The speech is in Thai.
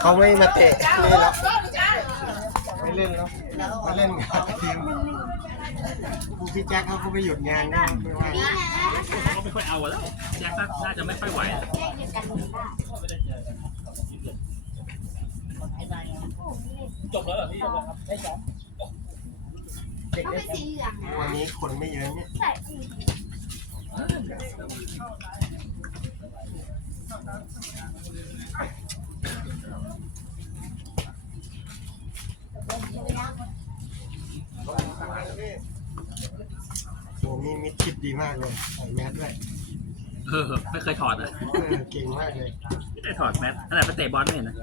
เขาไม่มาเตะนี่แล้วไม่เล่นแล้วมาเล่นกับทีมครูพี่แจ็คเขาก็ไปหยุดงานนะไม่ว่าเขาไม่ค่อยเอาแล้วแจ็คน่าจะไม่ค่อยไหวจบแล้วเหรอพี่จบแล้วครับไม่จบก็เป็นสีเหลืองนะวันนี้คนไม่เยอะเนี่ย ใช่โอ้มีมิดชิดดีมากเลยใส่แมสด้วยเออไม่เคยถอดอะเออเก่งมากเลย ไม่ได้ถอดแมสขนาดไปเตะบอลไม่เห็นนะเ